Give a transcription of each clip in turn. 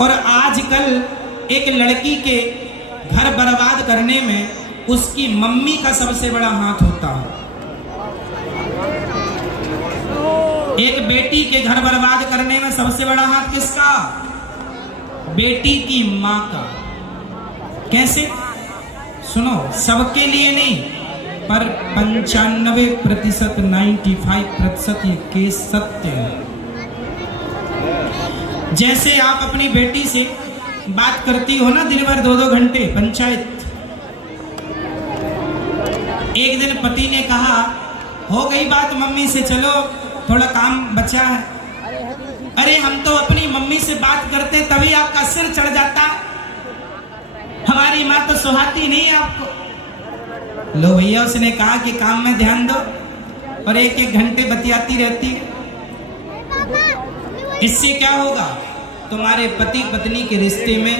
और आजकल एक लड़की के घर बर्बाद करने में उसकी मम्मी का सबसे बड़ा हाथ होता है। एक बेटी के घर बर्बाद करने में सबसे बड़ा हाथ किसका? बेटी की माँ का। कैसे? सुनो, सबके लिए नहीं, पर 95% 95% ये केस सत्य है। जैसे आप अपनी बेटी से बात करती हो ना दिन भर 2-2 घंटे पंचायत, एक दिन पति ने कहा हो गई बात मम्मी से, चलो थोड़ा काम बचा है। अरे हम तो अपनी मम्मी से बात करते तभी आपका सिर चढ़ जाता, हमारी माँ तो सुहाती नहीं है आपको। लो भैया, उसने कहा कि काम में ध्यान दो और 1-1 घंटे बतियाती रहती है। इससे क्या होगा? तुम्हारे पति पत्नी के रिश्ते में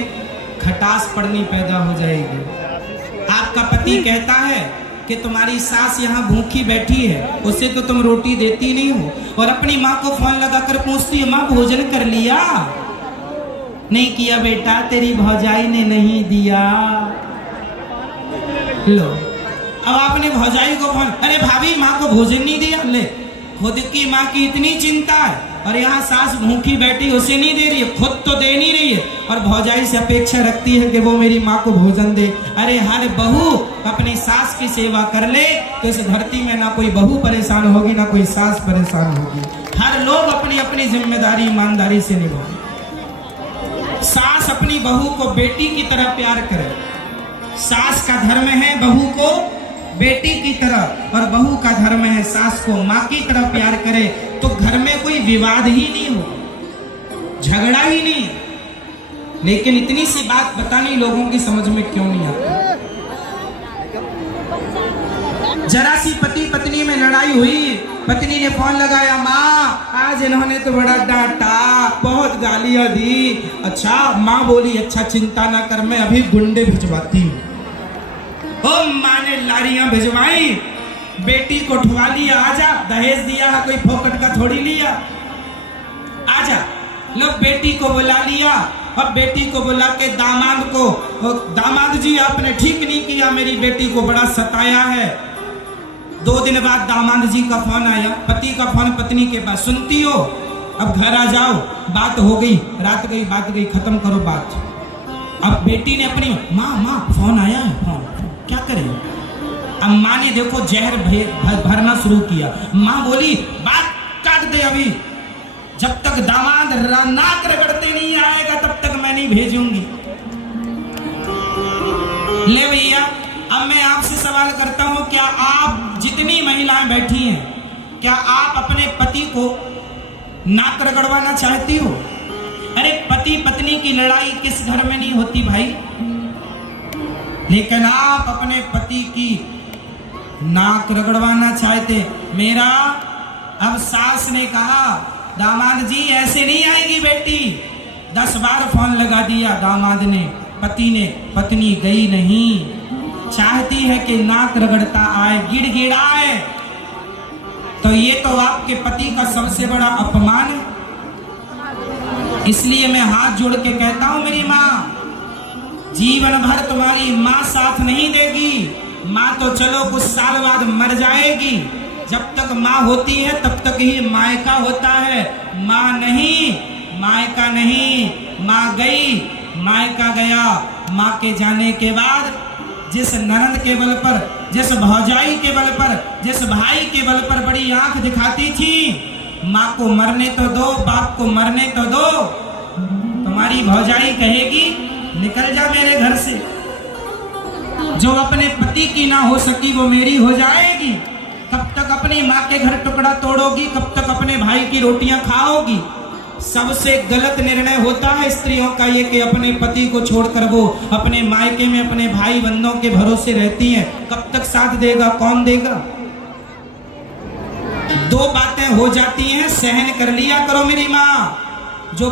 खटास पड़नी पैदा हो जाएगी। आपका पति कहता है कि तुम्हारी सास यहाँ भूखी बैठी है, उसे तो तुम रोटी देती नहीं हो, और अपनी माँ को फोन लगाकर पूछती है माँ भोजन कर लिया? नहीं किया बेटा, तेरी भौजाई ने नहीं दिया। लो, अब आपने भौजाई को फोन, अरे भाभी माँ को भोजन नहीं दिया। ले, खुद की माँ की इतनी चिंता है और यहाँ सास भूखी बैठी, उसे नहीं दे रही है, खुद तो दे नहीं रही है और भौजाई से अपेक्षा रखती है कि वो मेरी माँ को भोजन दे। अरे हर बहू अपनी सास की सेवा कर ले तो इस धरती में ना कोई बहू परेशान होगी ना कोई सास परेशान होगी। हर लोग अपनी अपनी जिम्मेदारी ईमानदारी से निभाए। सास अपनी बहू को बेटी की तरह प्यार करे। सास का धर्म है बहू को बेटी की तरह, और बहू का धर्म है सास को माँ की तरह प्यार करे, तो घर में कोई विवाद ही नहीं हो, झगड़ा ही नहीं। लेकिन इतनी सी बात बतानी लोगों की समझ में क्यों नहीं आती? जरा सी पति पत्नी में लड़ाई हुई, पत्नी ने फोन लगाया, माँ आज इन्होंने तो बड़ा डांटा, बहुत गालियां दी। अच्छा, माँ बोली अच्छा चिंता ना कर, मैं अभी गुंडे भिजवाती हूँ। ओ माँ ने लारियां भिजवाई, बेटी को उठवा लिया, आजा दहेज दिया है, कोई फोकट का थोड़ी लिया, आजा। लो बेटी को बुला लिया, अब बेटी को बुला के दामाद को, दामाद जी आपने ठीक नहीं किया, मेरी बेटी को बड़ा सताया है। 2 दिन बाद दामाद जी का फोन आया, पति का फोन पत्नी के पास, सुनती हो अब घर आ जाओ, बात हो गई, रात गई बात गई, खत्म करो बात। अब बेटी ने अपनी माँ फोन आया है, फोन क्या करें? अब माँ ने देखो जहर भरना शुरू किया। माँ बोली बात काट दे, अभी जब तक दामाद नाक रगड़ते नहीं आएगा तब तक मैं नहीं भेजूंगी। ले भैया, अब मैं आपसे सवाल करता हूं, क्या आप जितनी महिलाएं बैठी हैं, क्या आप अपने पति को नाक रगड़वाना चाहती हो? अरे पति पत्नी की लड़ाई किस घर में नहीं होती भाई, लेकिन आप अपने पति की नाक रगड़वाना चाहते। मेरा अब सास ने कहा दामाद जी ऐसे नहीं आएगी बेटी, 10 बार फोन लगा दिया दामाद ने, पति ने, पत्नी गई नहीं। चाहती है कि नाक रगड़ता आए, गिड़गिड़ाए, तो ये तो आपके पति का सबसे बड़ा अपमान है। इसलिए मैं हाथ जोड़ के कहता हूं मेरी माँ, जीवन भर तुम्हारी माँ साथ नहीं देगी। माँ तो चलो कुछ साल बाद मर जाएगी, जब तक माँ होती है तब तक ही मायका होता है। माँ नहीं, मायका नहीं, माँ गई, मायका गया। माँ के जाने के बाद जिस ननद के बल पर, जिस भौजाई के बल पर, जिस भाई के बल पर बड़ी आंख दिखाती थी, माँ को मरने तो दो, बाप को मरने तो दो, तुम्हारी भौजाई कहेगी निकल जा मेरे घर से। जो अपने पति की ना हो सकी वो मेरी हो जाएगी। कब तक अपनी माँ के घर टुकड़ा तोड़ोगी, कब तक अपने भाई की रोटियां खाओगी? सबसे गलत निर्णय होता है स्त्रियों का ये कि अपने पति को छोड़कर वो अपने मायके में अपने भाई बंधुओं के भरोसे रहती हैं। कब तक साथ देगा, कौन देगा? 2 बातें हो जाती हैं, सहन कर लिया करो मेरी माँ। जो